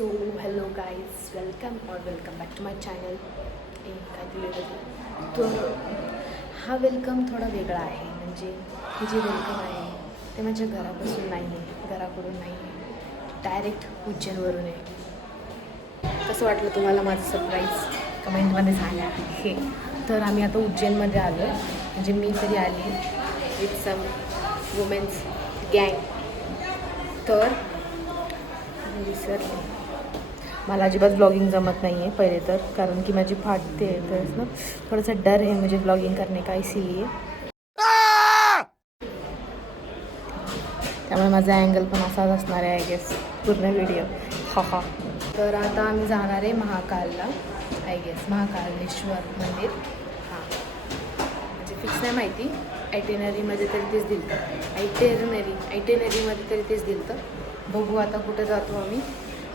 So hello guys welcome back to my channel. काय दिलेलं तर हा वेलकम थोडा वेगळा आहे. म्हणजे हे जे वेलकम आहे ते माझ्या घरापासून नाही आहे, घराकडून नाही आहे, डायरेक्ट उज्जैनवरून आहे. कसं वाटलं तुम्हाला माझं सरप्राईज कमेंटमध्ये सांगा. हे तर आम्ही आता उज्जैनमध्ये आलो आहे. म्हणजे मी तरी आली विथ सम वुमेन्स गँग. तर विसरले, मला अजिबात ब्लॉगिंग जमत नाही आहे पहिले तर, कारण की माझी फाटते तर ना थोडासा डर है मुझे ब्लॉगिंग करने का, इसीलिए त्यामुळे माझा अँगल पण असाच असणार आहे आय गेस पूर्ण व्हिडिओ. हा तर आता आम्ही जाणार आहे महाकालला आय गेस, महाकालेश्वर मंदिर. हां म्हणजे फिक्स नाही माहिती, आयटेनरीमध्ये तरी तेच दिलं तर आयटेनरीमध्ये तरी तेच दिलं तर बघू आता कुठं जातो आम्ही,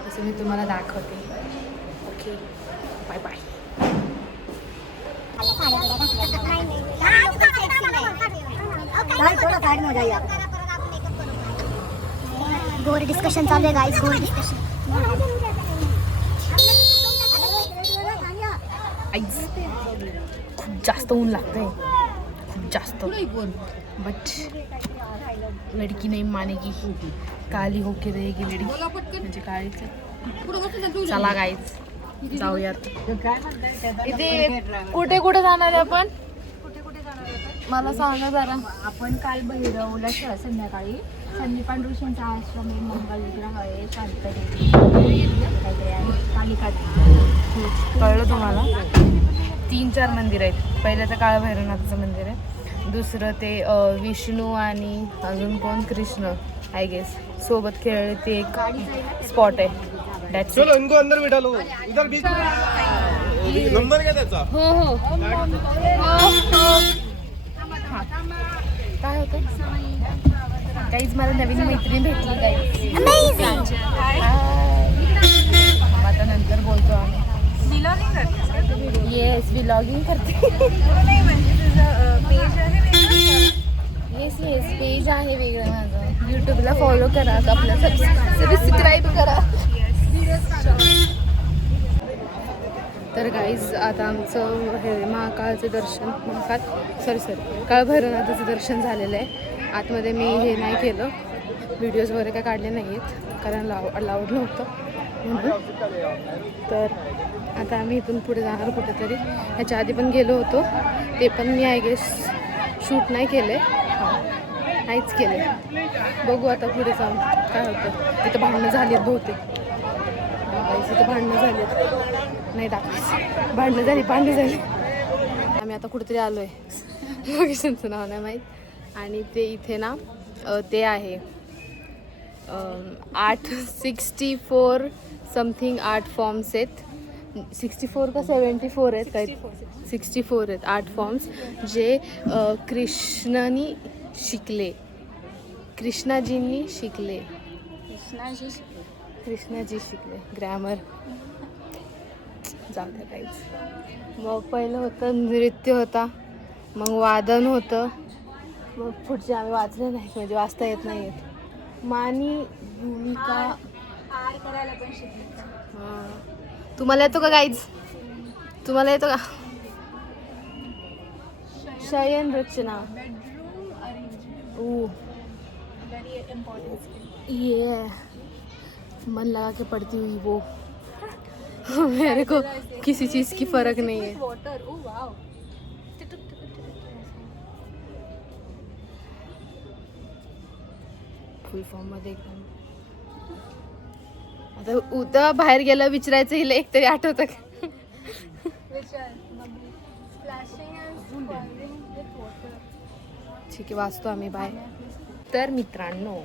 असं मी तुम्हाला दाखवते. Okay bye bye. गोर डिस्कशन चालू आहे गाइस, गोर डिस्कशन. आईज खूप जास्त ऊन लागतंय, खूप जास्त, बट लडकी नाही मानेगी, काली होके रहेगी लडकी, म्हणजे काळीच. चला गाईज जाऊयात. इथे कुठे कुठे जाणार आहे आपण, मला सांगा जरा. आपण काल भैरवला संध्याकाळी संदीपान ऋषींचा आश्रम आहे, मंगल विग्रह आहे, शांतदेवी कालिका. कळलं तुम्हाला? 3-4 मंदिर आहेत. पहिलं तर काळ भैरवनाथचं मंदिर आहे, दुसरं ते विष्णू आणि अजून कोण कृष्ण आय गेस सोबत खेळले ते एक स्पॉट आहे. दॅट्स चलो इनको अंदर बिठा लो, इधर बीच में. नंबर क्या त्याचा? हो हो काय होतं काहीच, मला नवीन मैत्रीण भेटली गाईज. आता नंतर बोलतो आम्ही. येस व्लॉगिंग करते. येस पेज आहे वेगळं माझं. यूट्यूबला फॉलो करा, आपलं सबस्क्राईब करा. तर गाईज आता आमचं हे महाकाळचं दर्शन, काळ भैरवनाथाचं दर्शन झालेलं आहे. आतमध्ये मी हे नाही केलं, व्हिडिओज वगैरे काय काढले नाही आहेत कारण अलाउड नव्हतं म्हणून. तर आता आम्ही इथून पुढे जाणार कुठेतरी. ह्याच्या आधी पण गेलो होतो, ते पण मी आय गेस शूट नाही केले, नाहीच केले. बघू आता पुढे जाऊन काय होतं. तिथं भांडणं झाली आहेत बहुतेक, तिथं भांडणं झाली आहेत, नाही दाखवायचं. भांडणं झाली. आम्ही आता कुठेतरी आलो आहे, लोकेशनचं नाव नाही माहीत. आणि ते इथे ना ते आहे 64 समथिंग आर्ट फॉर्म्स आहेत. 64 का 74 आहेत काय, 64 आहेत आर्ट फॉर्म्स जे कृष्णाजींनी शिकले. ग्रॅमर जाऊ द्या काहीच. मग पहिलं होतं नृत्य होता, मग वादन होतं, मग पुढचे आम्ही वाचले नाही, म्हणजे वाचता येत नाही आहेत. मानी भूमिका हां. तुम्हाला येतो का गाईज? तुम्हाला येतो का? शयन रचना. ये मन लगा के पढ़ती हुई वो. मेरे को किसी चीज़ की फर्क नहीं है. फुल फॉर्म मध्ये एकदम. आता उद्या बाहेर गेलं विचारायचं हिला एक तरी आठवतं का? ठीक आहे, वाचतो आम्ही बाय. तर मित्रांनो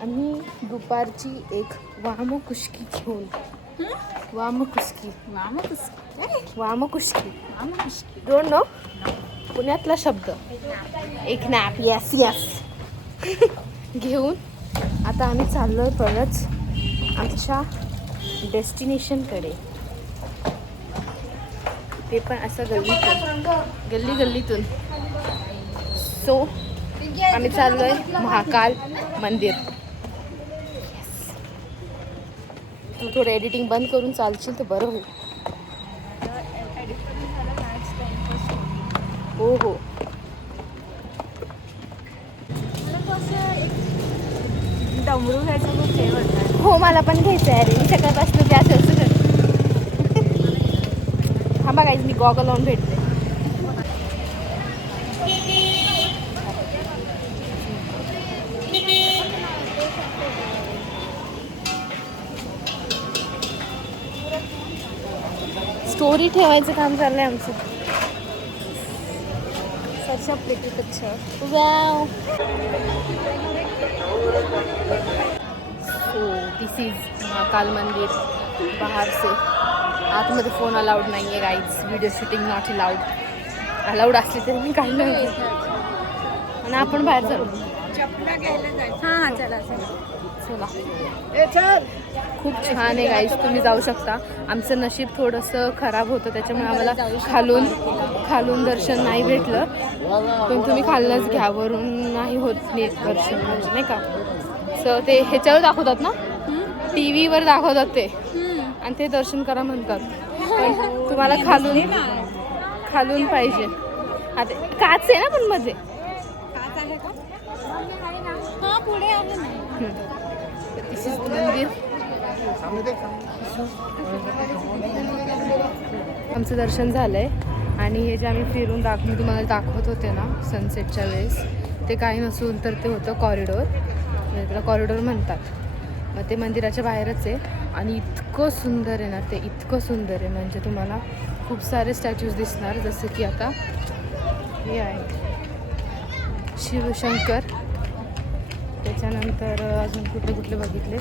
आम्ही दुपारची एक वामकुष्की घेऊन वामकुष्की डोंट नो पुण्यातला शब्द, एक नॅप. यस घेऊन आता आम्ही चाललो परत आमच्या डेस्टिनेशनकडे. ते पण असं गल्लीतून. सो आम्ही चाललो आहे महाकाल मंदिर. तू थोडं एडिटिंग बंद करून चालशील तर बरं होईल. हो हो डमरू घ्यायचं खूप हे होतं. हो मला पण घ्यायचं आहे रे. मी सकाळपासून ते असं करते. हा बघा मी गॉगल लावून भेटते. स्टोरी ठेवायचं काम चाललंय आमचं. सच्चा pretty picture. Wow. So this is Mahakal मंदिर बाहर से. आतमध्ये फोन अलाउड नाही आहे guys. Video shooting not allowed असली तरी मी काढलं नाही. आणि आपण बाहेर जाऊ. हां चला चला. खूप छान आहे गाईज. तुम्ही जाऊ शकता. आमचं नशीब थोडंसं खराब होतं त्याच्यामुळे आम्हाला खालून दर्शन नाही भेटलं. पण तुम्ही खालनंच घ्या. वरून नाही होत नीट दर्शन म्हणजे नाही का. सो ते ह्याच्यावर दाखवतात ना TV वर दाखवतात ते आणि ते दर्शन करा म्हणतात. पण तुम्हाला खालून पाहिजे. आता काच आहे ना पण मध्ये. पुढे आहे ना. दिस इज मंदिर. आमचं दर्शन झालंय आणि हे जे आम्ही फिरून मी तुम्हाला दाखवत होते ना सनसेटच्या वेळेस ते काही नसून तर ते होतं कॉरिडोर. म्हणजे त्याला कॉरिडोर म्हणतात. मग ते मंदिराच्या बाहेरच आहे आणि इतकं सुंदर आहे ना ते. इतकं सुंदर आहे म्हणजे तुम्हाला खूप सारे स्टॅच्यूज दिसणार. जसं की आता हे आहे शिवशंकर. त्याच्यानंतर अजून कुठले बघितले.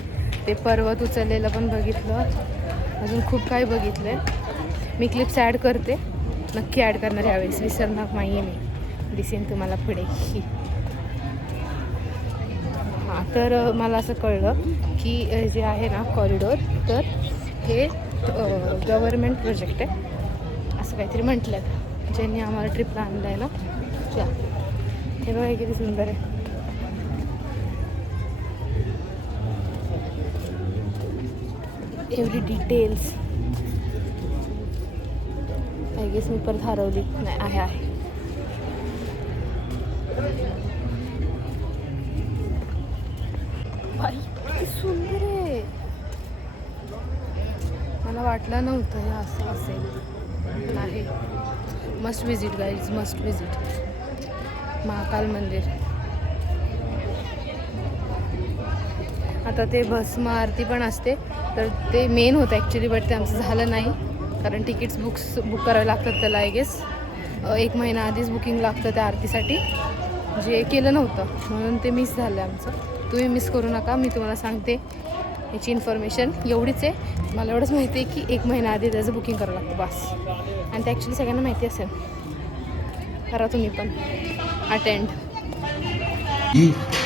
ते पर्वत उचललेलं पण बघितलं. अजून खूप काही बघितलं. मी क्लिप्स ॲड करते. नक्की ॲड करणार यावेळेस. विसरणार नाही आहे मी. दिसेन तुम्हाला पुढे. हां तर मला असं कळलं की जे आहे ना कॉरिडोर तर हे गव्हर्मेंट प्रोजेक्ट आहे असं काहीतरी म्हटलं. ज्यांनी आम्हाला ट्रिपला आणलं आहे ना त्या. हे बघा किती सुंदर आहे. एवढी डिटेल्स. आय गेस मी परत हरवली नाही. आहे बाई किती सुंदर आहे. मला वाटलं नव्हतं हे असं असेल. आहे. Must visit guys. Must visit Mahakal मंदिर. आता ते भस्म आरती पण असते तर ते मेन होतं ॲक्च्युली. बट ते आमचं झालं नाही कारण तिकीट्स बुक करावे लागतात त्याला. आय गेस 1 महिना आधीच बुकिंग लागतं त्या आरतीसाठी. जे केलं नव्हतं म्हणून ते मिस झालं आमचं. तुम्ही मिस करू नका. मी तुम्हाला सांगते याची इन्फॉर्मेशन एवढीच आहे. मला एवढंच माहिती आहे की 1 महिना आधी त्याचं बुकिंग करावं लागतं बस. आणि ते ॲक्च्युली सगळ्यांना माहिती असेल. करा तुम्ही पण अटेंड.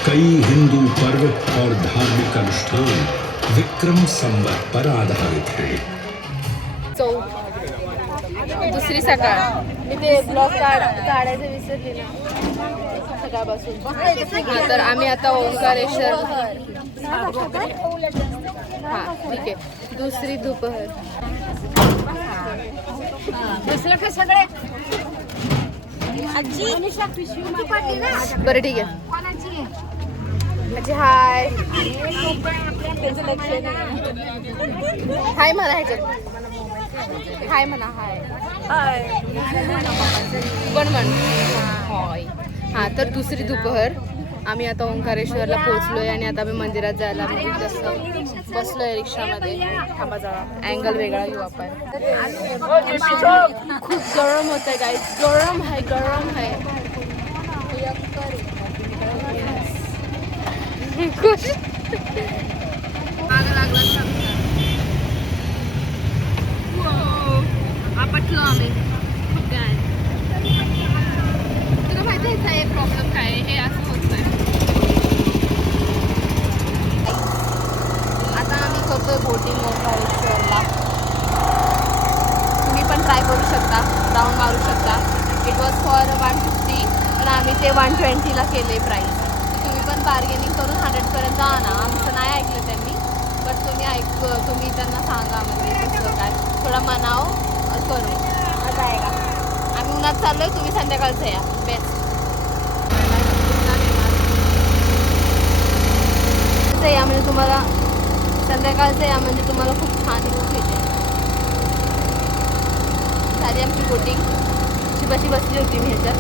कई हिंदू पर्व और धार्मिक अनुष्ठान विक्रम संवत पर आधारित है. दुसरी सकाळ. मी ते ब्लॉग काढायचं विसरली ना सकाळपासून. तर आम्ही आता ओंकारेश्वर. हां ठीक आहे. दुसरी दुपार. दुसरं का सगळे बरं ठीक आहे. म्हणजे हाय हाय म्हणा ह्याच्यात. हाय म्हणा. हाय पण म्हण हाय. हां तर दुसरी दुपहर. आम्ही आता ओंकारेश्वरला पोहोचलोय आणि आता आम्ही मंदिरात जायला जसं बसलोय रिक्षामध्ये. थांबा जरा अँगल वेगळा घेऊ आपण. खूप गरम होत आहे गाईज. गरम आहे. खुश आग लागला. आपटलो आम्ही. काय तुला माहिती आहे हे प्रॉब्लेम काय आहे. हे असं होत नाही. आता आम्ही करतोय बोटिंग ओंकारेश्वरला. तुम्ही पण ट्राय करू शकता. राऊंड मारू शकता. इट वॉज फॉर 150 पण आम्ही ते 120ला केले प्राईस. तुम्ही पण बार्गेनिंग करून 100पर्यंत जा ना. आमचं नाही ऐकलं त्यांनी. बट तुम्ही त्यांना सांगा म्हणजे कसं काय थोडा मनाव करू असं आहे का. आम्ही उन्हात चाललोय, तुम्ही संध्याकाळचं या बेस्ट. या म्हणजे तुम्हाला संध्याकाळचं या म्हणजे तुम्हाला खूप छान दिवस भेटेल. झाली आमची बोटिंग. शिवाशी बसली होती मी ह्याच्यात.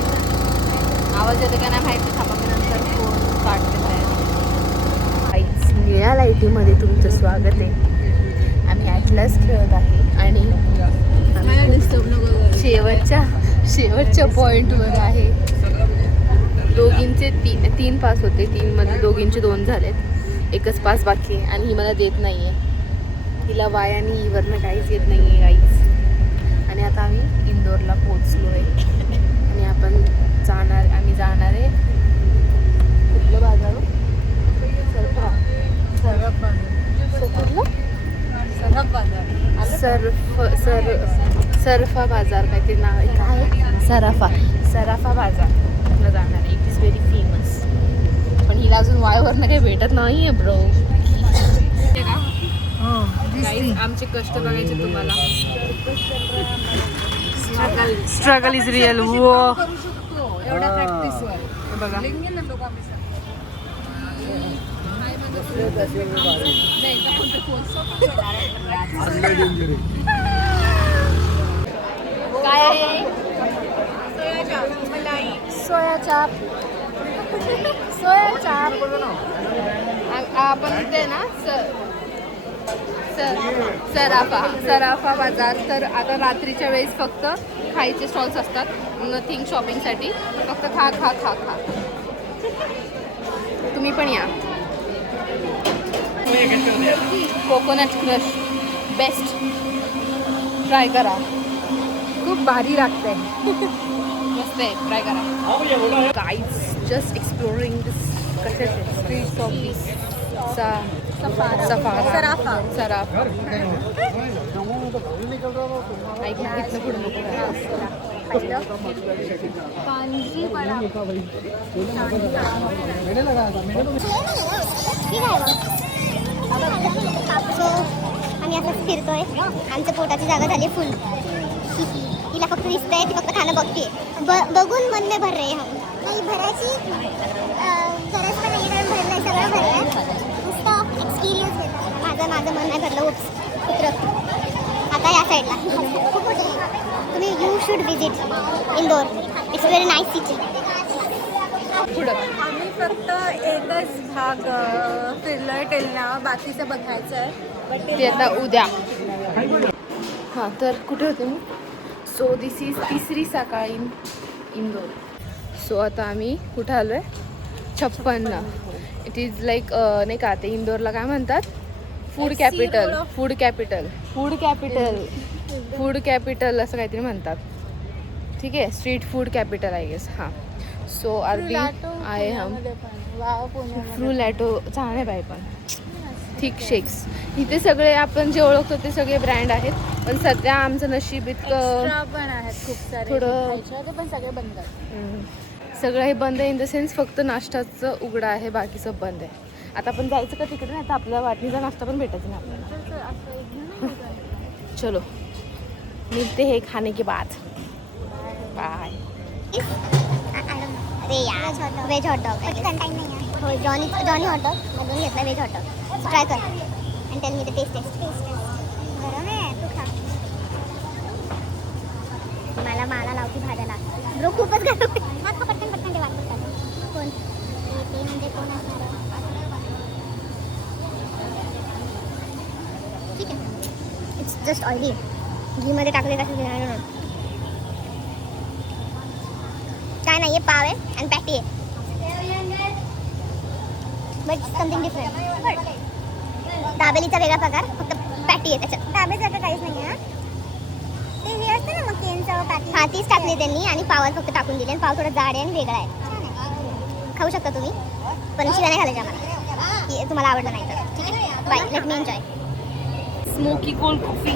आवाज येतो का नाही माहिती, थांबा मी नंतर फोन काढते बाहेर. निळ्या लाईटीमध्ये तुमचं स्वागत आहे. आम्ही ॲटलास खेळत आहे आणि शेवटच्या पॉईंटवर आहे. दोघींचे तीन पास होते, 3मध्ये दोघींचे 2 झालेत, एकच पास बाकी आहे. आणि ही मला देत नाही आहे, हिला वाय आणि ईवरनं काहीच येत नाही आहे काहीच. आणि आता आम्ही इंदोरला पोचलो आहे आणि आम्ही जाणार आहे कुठलं बाजार, सरफा बाजार काहीतरी नाव आहे. काय सराफा बाजार आपलं जाणार आहे. It is very famous. पण हिला अजून वायवरनं काही भेटत नाही आहे ब्रो. आमचे कष्ट बघायचे तुम्हाला. Struggle is real. एवढा प्रॅक्टिस बघा काय आहे. सोया चाप. आपण ते ना सराफा बाजार. तर आता रात्रीच्या वेळेस फक्त खायचे स्टॉल्स असतात, नथिंग शॉपिंगसाठी, फक्त खा. तुम्ही पण या. कोकोनट क्रश बेस्ट, ट्राय करा, खूप भारी लागतंय. मस्त आहे, ट्राय करा. गाईज जस्ट एक्सप्लोरिंग दिस कशाचे स्ट्रीट्स ऑफ दिस सराफा. ऐक ना, इथनं पुढे सो आम्ही असंच फिरतोय. आमच्या पोटाची जागा झाली फुल. तिला फक्त दिसतंय, ती फक्त खाणं बघते. बघून मन में भर रहे हम. काही भरायची गरज पण नाही, कारण भरलंय, सगळं भरलंय. नुसतं एक्सपिरियन्स घेतला. माझं मन नाही भरलं. उप्स कुत्र. आता या साईडला तुम्ही you should visit Indore. It's very nice city. आम्ही फक्त एकच भाग फिरलोय टेल नाव, बाकीचं बघायचं आहे. ते आता उद्या. हां, तर कुठे होते मी. सो दिस इज तिसरी सकाळ इन इंदोर. सो आता आम्ही कुठं आलो आहे, 56. इट इज लाईक नाही का ते इंदोरला काय म्हणतात, फूड कॅपिटल असं काहीतरी म्हणतात. ठीक आहे, street food capital I guess. हां, सो अभी आहे हम फ्रुलॅटो छान आहे बाई. पण थिक शेक्स इथे सगळे आपण जे ओळखतो ते सगळे ब्रँड आहेत. पण सध्या आमचं नशीब इतकं पण आहेत खूप सारे, थोडं पण सगळे बंद आहेत. सगळं हे बंद आहे. इन द सेन्स फक्त नाश्ताचं उघडं आहे, बाकीचं बंद आहे. आता आपण जायचं का तिकडे, नाही तर आपल्या वाटणीचा नाश्ता पण भेटायचा नाही आपल्याला. चलो मिलते हैं खाने के बाद. बाय. अरे यार, व्हेज हॉटडॉग हो. जॉनी हॉटडॉग मधून घेतला व्हेज हॉटडॉग. ट्राय कर आणि टेल मी द टेस्ट. गरम आहे, तू खा. मला लावती भाज्याला ब्रो, खूपच गरम आहे. पटकन ते वाटतात. कोण ते म्हणजे कोण असणार. ठीक आहे, इट्स जस्ट ऑइली. घीमध्ये टाकले कसं घेणार काय नाही. पाव आहे आणि पॅटी आहे, बट समथिंग डिफरंट. दाबेलीचा वेगळा प्रकार, फक्त पॅटी आहे त्याच्यात. दाबेलीचं काहीच नाही आहे. ते हे असतं ना मग केनचं पॅटी, हां तीच टाकली त्यांनी आणि पावात फक्त टाकून दिले. आणि पाव थोडा जाड आहे आणि वेगळा आहे. खाऊ शकता तुम्ही, पण शिवाय नाही घालायचं आम्हाला, तुम्हाला आवडलं नाही तर. ठीक आहे, bye. Let me enjoy. Smoky cold coffee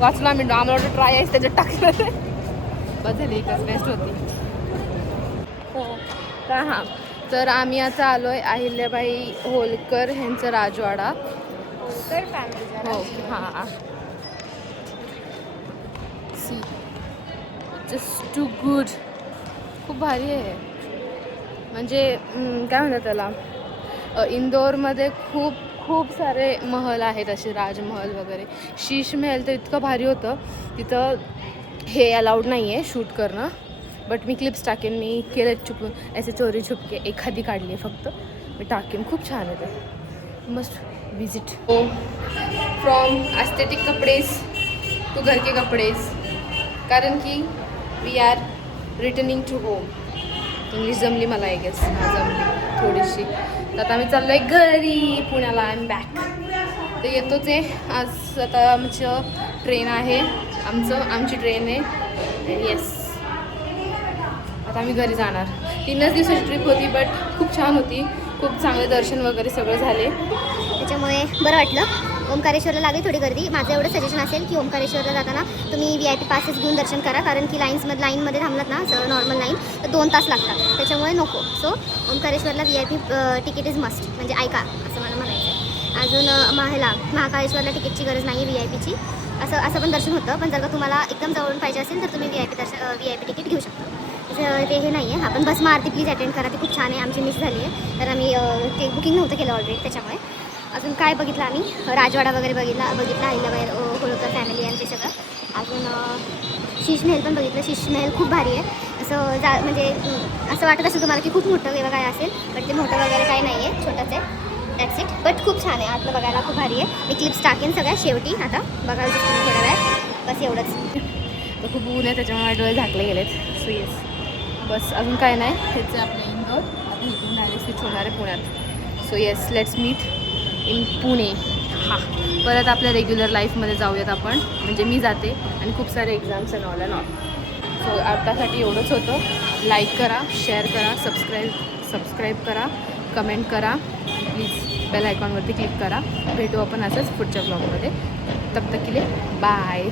वाचला आम्ही. आम्हाला वाटतं ट्राय आहे त्याच्यात टाकलं. बस झाली, एकच बेस्ट होती. हो का. हां, तर आम्ही आता आलो आहे अहिल्याबाई होलकर ह्यांचं राजवाडा. होळकर फॅमिली जरा हो हां सी जस्ट टू गुड. खूप भारी आहे. म्हणजे काय म्हणतात त्याला, इंदोरमध्ये खूप खूप सारे महल आहेत असे, राजमहल वगैरे. शीश महल तर इतकं भारी होतं. तिथं हे अलाउड नाही आहे शूट करणं, बट मी क्लिप्स टाकेन. मी केलं चुकून असे चोरी छुपके एखादी काढली आहे फक्त, मी टाकेन. खूप छान आहे ते, मस्ट विजिट. हो, फ्रॉम एस्थेटिक कपडेज टू घर के कपडेज, कारण की we are returning to home. English जमली मला, आय गेस जमली थोडीशी. तर आता आम्ही चाललो आहे घरी पुण्याला. I am back. तर येतोच आहे आज. आता आमचं ट्रेन आहे, आमची ट्रेन आहे. येस, आता आम्ही घरी जाणार. 3च दिवसाची ट्रिप होती, बट खूप छान होती. खूप चांगले दर्शन वगैरे सगळं झाले. त्याच्यामुळे बरं वाटलं. ओंकारेश्वरला लागली थोडी गर्दी. माझं एवढं सजेशन असेल की ओंकारेश्वरला जाताना तुम्ही VIP पासेस घेऊन दर्शन करा, कारण की लाईनमध्ये थांबलात ना, नॉर्मल लाईन, तर 2 तास लागतात. त्याच्यामुळे नको. सो ओंकारेश्वरला VIP तिकीट इज मस्ट, म्हणजे ऐका असं मला म्हणायचं आहे. अजून महाकाळेश्वरला तिकीटची गरज नाही आहे VIPची. असं पण दर्शन होतं, पण जर का तुम्हाला एकदम जवळून पाहिजे असेल तर तुम्ही VIP तिकीट घेऊ शकता. ते हे नाही आहे. आपण बस आरती प्लीज अटेंड करा, ती खूप छान आहे. आमची मिस झाली आहे, तर आम्ही ते बुकिंग नव्हतं केलं ऑलरेडी. त्याच्यामुळे अजून काय बघितलं आम्ही, राजवाडा वगैरे बघितला अहिल्याबाई होळकर फॅमिली आणि ते सगळं. अजून शीश महल पण बघितलं. शीश महल खूप भारी आहे. असं म्हणजे असं वाटत असेल तुम्हाला की खूप मोठं किंवा काय असेल, पण ते मोठं वगैरे काही नाही आहे, छोटंच आहे. That's it. बट खूप छान आहे, आतलं बघायला खूप भारी आहे. मी क्लिप्स टाकेन सगळ्या शेवटी. आता बघायला दिसतं थोड्या वेळात. बस एवढंच. तर खूप ऊन आहे, त्याच्यामुळे डोळे झाकले गेलेत. सो येस, बस अजून काय नाही. हेच आहे आपलं इंदोर. आपण इथून डायरेक्ट स्विच होणार आहे पुण्यात. So yes, let's meet in Pune. हां, परत आपल्या रेग्युलर लाईफमध्ये जाऊयात आपण. म्हणजे मी जाते आणि खूप सारे एक्झाम्स आणि ऑल अँड ऑल. सो आतासाठी एवढंच होतं. लाईक करा, शेअर करा, सबस्क्राईब करा, कमेंट करा. प्लीज बेल आयकॉनवरती क्लिक करा. भेटू आपण असंच पुढच्या ब्लॉगमध्ये. तब तक के लिए बाय.